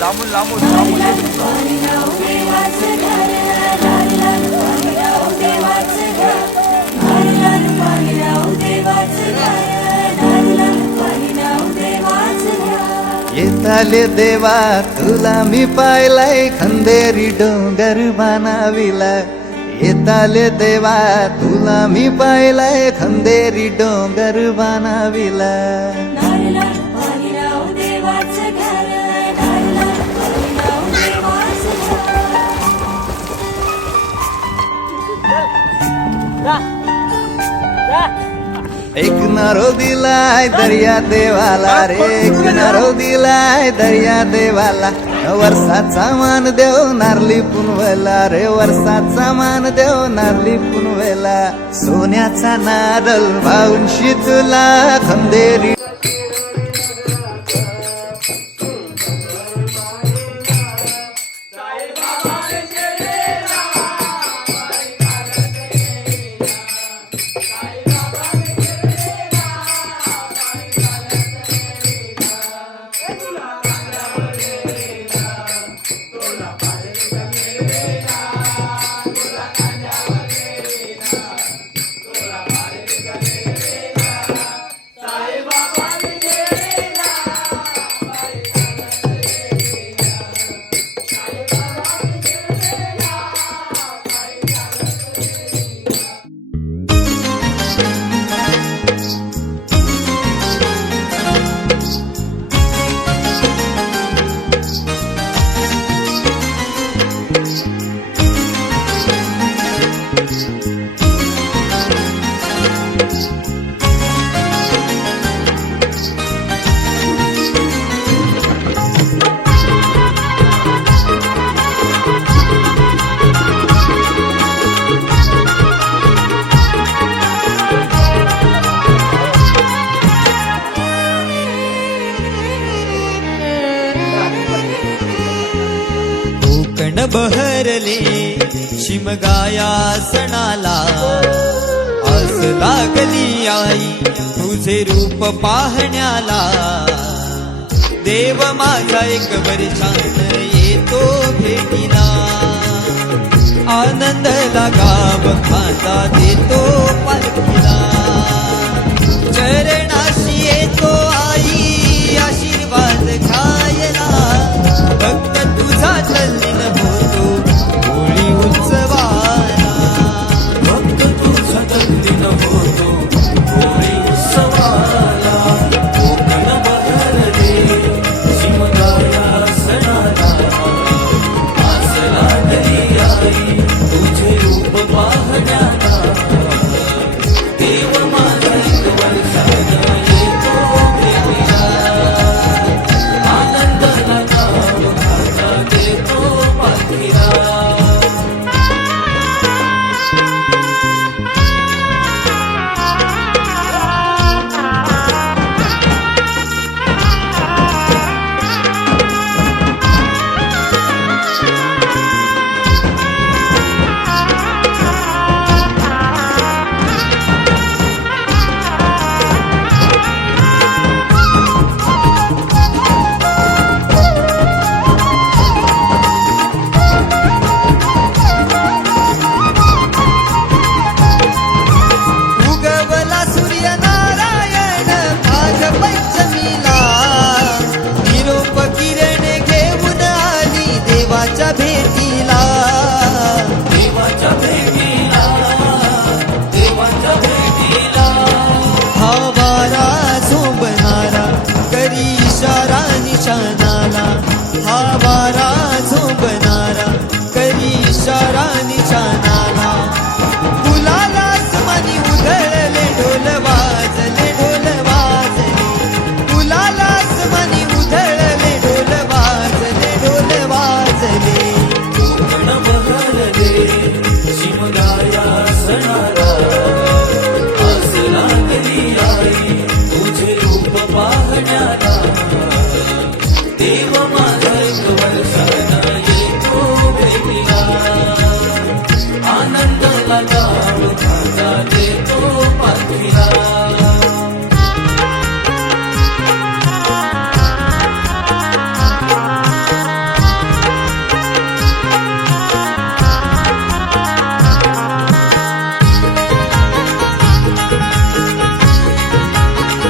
लांबून लांबून लांबून येताले देवा तुला मी पाहिलाय खंदेरी डोंगर बनाविला येताले देवा तुला मी पाहिलाय खंदेरी डोंगर बनाविला एक नारो दिलाय दर्या देवाला रे एक नारो दिलाय दर्या देवाला वर्षाचा मान देव नारली पुनवेला रे वर्षाचा मान देव नारली पुनवेला सोन्याचा नारळ भाऊंशी तुला खंदेरी बहरले शिमगाया सणाला आस लागली आई तुझे रूप पाहण्याला देव माझा एक वर्षान येतो भेटीला आनंद लागाव खाता देतो पालखीला चरणाशी येतो आई आशीर्वाद खायला भक्त तुझा तल्लीन होतो होळी उत्सवाला भक्त तुझा तल्लीन होतो होळी उत्सवाला कोकण बहरले शिमगाया सणाला आस लागली आई तुझे रूप पाहण्याला देव माझा एक वर्षान येतो भेटीला आनंद लागाव खाता देतो पालखीला निशानाला हा वारा झोंबणारा करी इशारा निशानाला फुलालाच मनी उधळले ढोल वाजले फुलालाच मनी उधळले ढोल वाजले कोकण बहरले शिमगाया सणाला आस लागली आई तुझे रूप पाहण्याला देव माझा एक वर्षान येतो भेटीला आनंद लागाव खाता देतो पालखीला